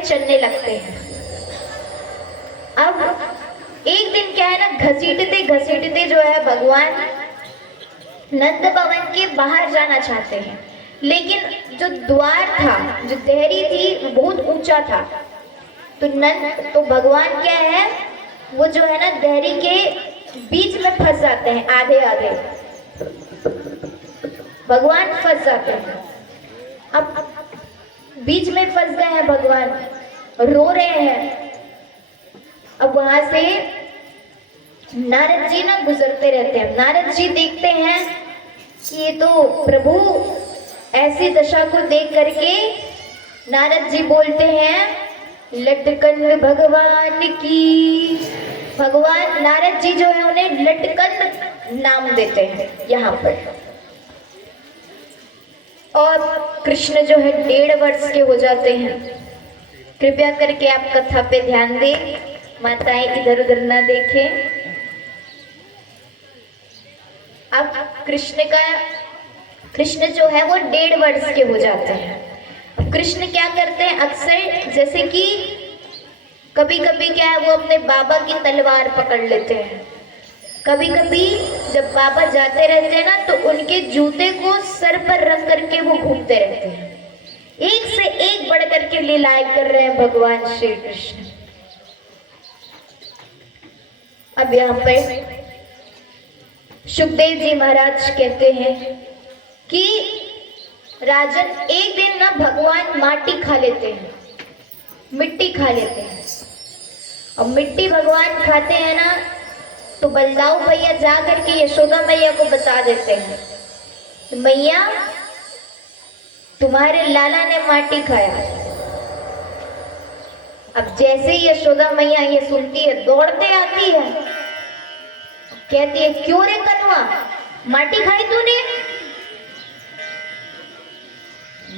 फिर चलने लगते हैं। अब एक दिन क्या है ना, घसीटते घसीटते जो है भगवान नंद भवन के बाहर जाना चाहते हैं, लेकिन जो द्वार था, जो देहरी थी, वो बहुत ऊंचा था। तो भगवान क्या है, वो जो है ना देहरी के बीच में फंस जाते हैं, आधे आधे भगवान फंस जाते हैं। अब बीच में फंस गए हैं भगवान, रो रहे हैं। अब वहां से नारद जी ना गुजरते रहते हैं। नारद जी देखते हैं कि ये तो प्रभु, ऐसी दशा को देख करके नारद जी बोलते हैं, लटकन भगवान की। भगवान नारद जी जो है उन्हें लटकन नाम देते हैं यहाँ पर। और कृष्ण जो है 1.5 वर्ष के हो जाते हैं। कृपया करके आप कथा पे ध्यान दें, माताएं इधर उधर ना देखें। अब कृष्ण जो है वो 1.5 वर्ष के हो जाते हैं। अब कृष्ण क्या करते हैं, अक्सर जैसे कि कभी कभी क्या है, वो अपने बाबा की तलवार पकड़ लेते हैं। कभी कभी जब बाबा जाते रहते हैं ना, तो उनके जूते को सर पर रख करके वो घूमते रहते हैं। एक से एक बढ़ करके लीलाएं कर रहे हैं भगवान श्री कृष्ण। अब यहाँ पर सुखदेव जी महाराज कहते हैं कि राजन, एक दिन ना भगवान माटी खा लेते हैं, मिट्टी खा लेते हैं। और मिट्टी भगवान खाते हैं ना, तो बलदाऊ भैया जा करके यशोदा मैया को बता देते हैं, मैया तुम्हारे लाला ने माटी खाया। अब जैसे ही यशोदा मैया ये सुनती है, दौड़ते आती है, कहती है, क्यों रे कनवा, माटी खाई तूने?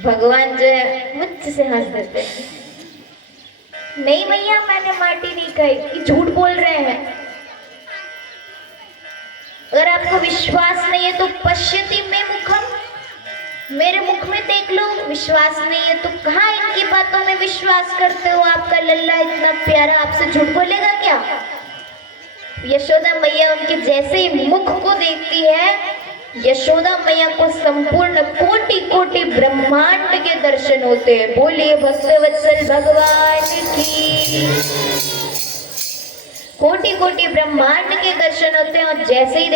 भगवान जो है मुझसे से हंस देते हैं, नहीं मैया मैंने माटी नहीं खाई, ये झूठ बोल रहे हैं। अगर आपको विश्वास नहीं है तो पश्यति में मुखम, मेरे मुख में देख लो। विश्वास नहीं है तो कहाँ इनकी बातों में विश्वास करते हो? आपका लल्ला इतना प्यारा आपसे झूठ बोलेगा क्या? यशोदा मैया उनके जैसे ही मुख को देखती है, यशोदा मैया को संपूर्ण कोटि कोटि ब्रह्मांड के दर्शन होते हैं। बोलिए भक्तवत्सल भगवान की। कोटि कोटि ब्रह्मांड के दर्शन होते हैं। और जैसे ही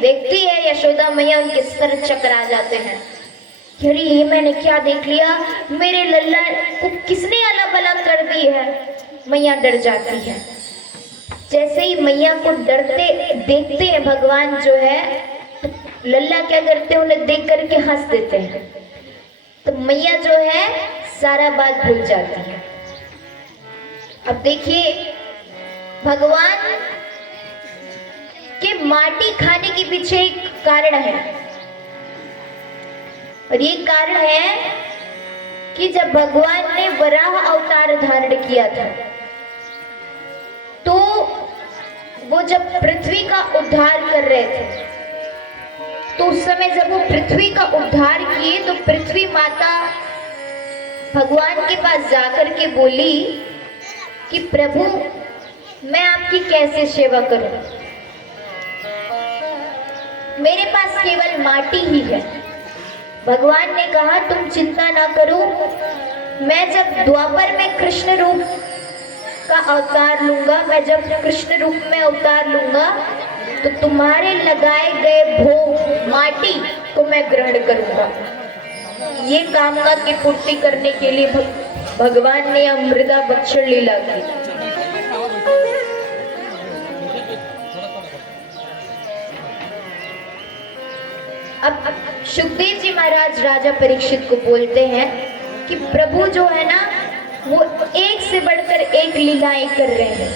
देखती है यशोदा मैया, उनके सर चकरा जाते हैं। अरे ये मैंने क्या देख लिया, मेरे लल्ला को किसने अला बला कर दी है? मैया डर जाती है। जैसे ही मैया को डरते देखते हैं भगवान जो है, लल्ला क्या करते हैं, उन्हें देख करके हंस देते हैं। तो मैया जो है सारा बात भूल जाती है। अब देखिए, भगवान के माटी खाने के पीछे एक कारण है, और ये कारण है कि जब भगवान ने वराह अवतार धारण किया था, तो वो जब पृथ्वी का उद्धार कर रहे थे, तो उस समय जब वो पृथ्वी का उद्धार किए, तो पृथ्वी माता भगवान के पास जाकर के बोली कि प्रभु मैं आपकी कैसे सेवा करूं, मेरे पास केवल माटी ही है। भगवान ने कहा तुम चिंता ना करो, मैं जब द्वापर में कृष्ण रूप का अवतार लूंगा, मैं जब कृष्ण रूप में अवतार लूंगा, तो तुम्हारे लगाए गए भोग माटी को मैं ग्रहण करूंगा। ये कामना की पूर्ति करने के लिए भगवान ने मृदा भक्षण लीला की। अब सुखदेव जी महाराज राजा परीक्षित को बोलते हैं कि प्रभु जो है ना, वो एक से बढ़कर एक लीलाएं कर रहे हैं।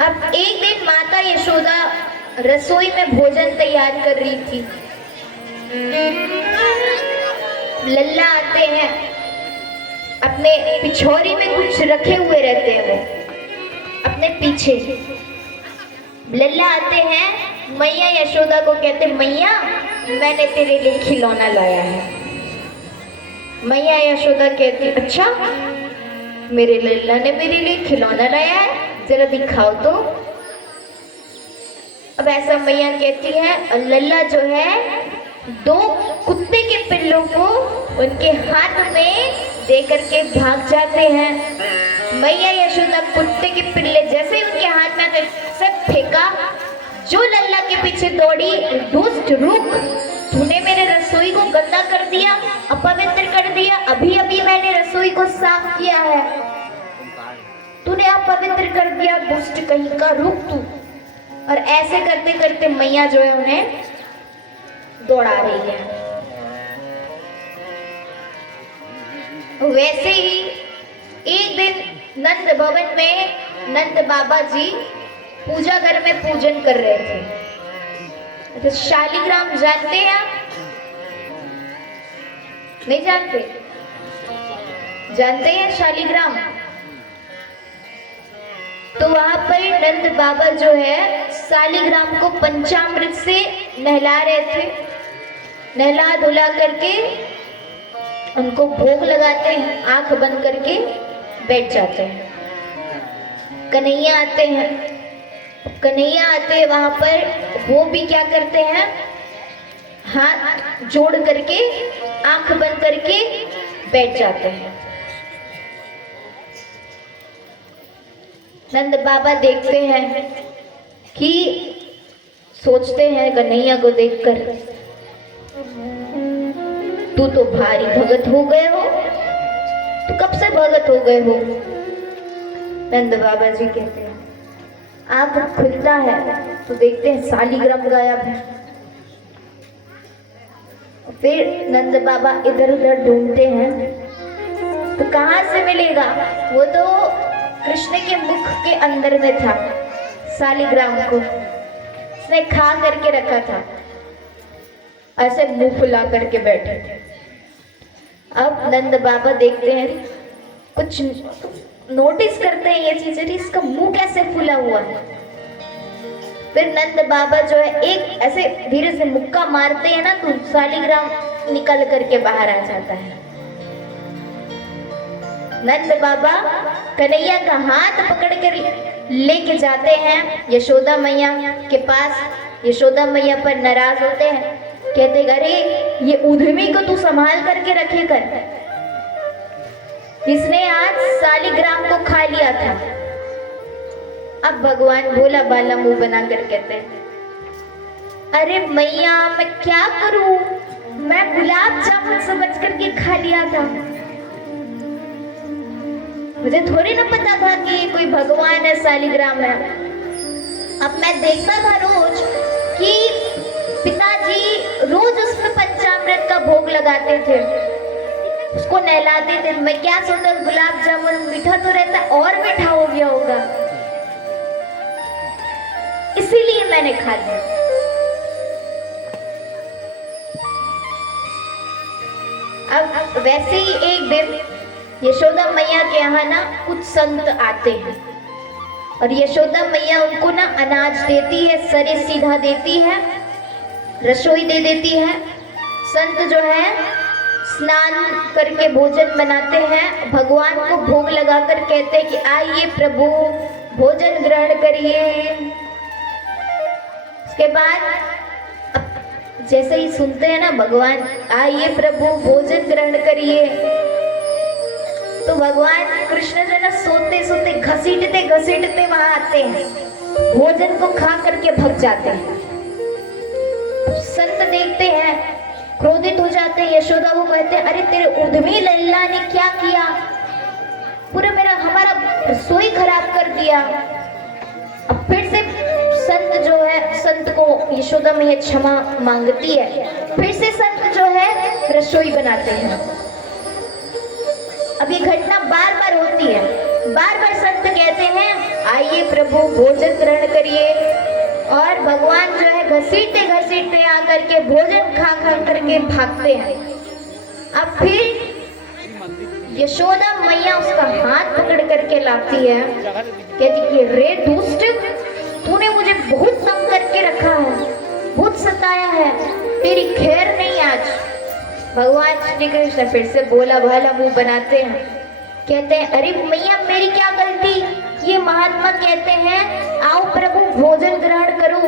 अब एक दिन माता यशोदा रसोई में भोजन तैयार कर रही थी। लल्ला आते हैं, अपने पिछोरी में कुछ रखे हुए रहते हैं, वो अपने पीछे। लल्ला आते हैं, मैया यशोदा को कहते, मैया मैंने तेरे लिए खिलौना लाया है। मैया यशोदा कहती, अच्छा मेरे लल्ला ने मेरे लिए खिलौना लाया है, जरा दिखाओ तो। अब ऐसा मैया कहती है, और लल्ला जो है 2 कुत्ते के पिल्लों को उनके हाथ में दे करके भाग जाते हैं। मैया यशोदा कुत्ते के पिल्ले जैसे ही उनके हाथ में आते सब फेंका, जो लल्ला के पीछे दौड़ी, दुष्ट रुक, तूने मेरे रसोई को गंदा कर दिया, अपवित्र कर दिया, अभी अभी मैंने रसोई को साफ किया है, तूने अपवित्र कर दिया, दुष्ट कहीं का, रुक तू। और ऐसे करते करते मैया जो है उन्हें दौड़ा रही है। वैसे ही एक दिन नंद भवन में नंद बाबा जी पूजा घर में पूजन कर रहे थे। तो शालिग्राम जानते हैं आप? नहीं जानते? जानते हैं शालिग्राम? तो वहां पर नंद बाबा जो है शालिग्राम को पंचामृत से नहला रहे थे। नहला धुला करके उनको भोग लगाते हैं, आंख बंद करके बैठ जाते हैं। कन्हैया आते हैं, कन्हैया आते हैं वहां पर, वो भी क्या करते हैं, हाथ जोड़ करके आंख बंद करके बैठ जाते हैं। नंद बाबा देखते हैं कि सोचते हैं कन्हैया को देखकर, तू तो भारी भगत हो गए हो, तू कब से भगत हो गए हो? नंद बाबा जी कहते हैं, आंख खुलता है तो देखते हैं शालिग्राम गायब है। फिर नंद बाबा इधर उधर ढूंढते हैं, तो कहां से मिलेगा, वो तो कृष्ण के मुख के अंदर में था, शालिग्राम को उसने खा करके रखा था, ऐसे मुंह फुला करके बैठे थे। अब नंद बाबा देखते हैं, कुछ नोटिस करते हैं ये चीज, इसका मुंह कैसे फुला हुआ है। फिर नंद बाबा जो है एक ऐसे धीरे से मुक्का मारते हैं ना, तो शालिग्राम निकल करके बाहर आ जाता है। नंद बाबा कन्हैया का हाथ पकड़ कर लेके जाते हैं यशोदा मैया के पास। यशोदा मैया पर नाराज होते हैं, कहते अरे ये उद्यमी को तू संभाल करके रखे कर, इसने आज शालिग्राम को खा लिया था। अब भगवान भोला बाला मुंह बनाकर कहते हैं, अरे मैया मैं क्या करूं, मैं गुलाब जामुन समझ करके खा लिया था, मुझे थोड़ी ना पता था कि ये कोई भगवान है, शालिग्राम है। अब मैं देखता था रोज कि पिताजी रोज उसमें पंचामृत का भोग लगाते थे, उसको नहलाते थे। मैं क्या सोचता, गुलाब जामुन मीठा तो रहता, और मीठा हो गया होगा, इसीलिए मैंने खा लिया। अब वैसे ही एक दिन यशोदा मैया के यहाँ ना कुछ संत आते हैं, और यशोदा मैया उनको ना अनाज देती है, सरे सीधा देती है, रसोई दे देती है। संत जो है स्नान करके भोजन बनाते हैं, भगवान को भोग लगाकर कहते हैं कि आइए प्रभु भोजन ग्रहण करिए। उसके बाद जैसे ही सुनते हैं ना भगवान आइए प्रभु भोजन ग्रहण करिए, तो भगवान कृष्ण जो ना सोते सोते घसीटते घसीटते वहां आते हैं, भोजन को खा करके भग जाते हैं। संत देखते हैं, क्रोधित हो जाते हैं। यशोदा को कहते हैं, अरे तेरे उद्यमी लल्ला ने क्या किया, पूरा हमारा रसोई खराब कर दिया। अब फिर से संत जो है, संत को यशोदा में क्षमा मांगती है, फिर से संत जो है रसोई बनाते हैं। अब ये घटना बार बार होती है, बार बार संत कहते हैं आइए प्रभु भोजन ग्रहण करिए, और भगवान जो है घसीटते घसीटते आकर के भोजन खा खा करके भागते हैं। अब फिर यशोदा मैया उसका हाथ पकड़ करके लाती है, कहती कि रे दुष्ट, तूने मुझे बहुत तंग करके रखा है, बहुत सताया है, तेरी खैर नहीं आज, भगवान श्री कृष्ण फिर से बोला भाला मुंह बनाते हैं, कहते हैं अरे मैया मेरी क्या गलती। ये महात्मा कहते हैं आओ प्रभु भोजन ग्रहण करो,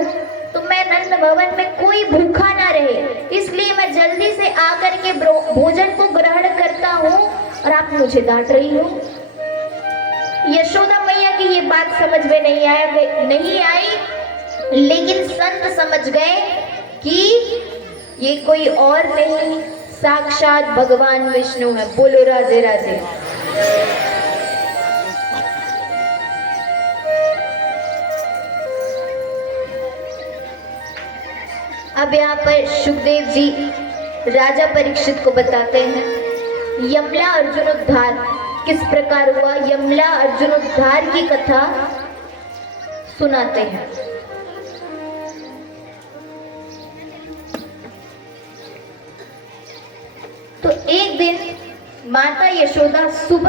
तो मैं नंद भवन में कोई भूखा ना रहे, इसलिए मैं जल्दी से आकर के भोजन को ग्रहण करता हूँ और आप मुझे डांट रही हो। यशोदा मैया की ये बात समझ में नहीं आई, लेकिन संत समझ गए कि ये कोई और नहीं साक्षात भगवान विष्णु है। बोलो राधे राधे। अब यहाँ पर सुखदेव जी राजा परीक्षित को बताते हैं यमला अर्जुन उद्धार किस प्रकार हुआ। यमला अर्जुन उद्धार की कथा सुनाते हैं। तो एक दिन माता यशोदा सुबह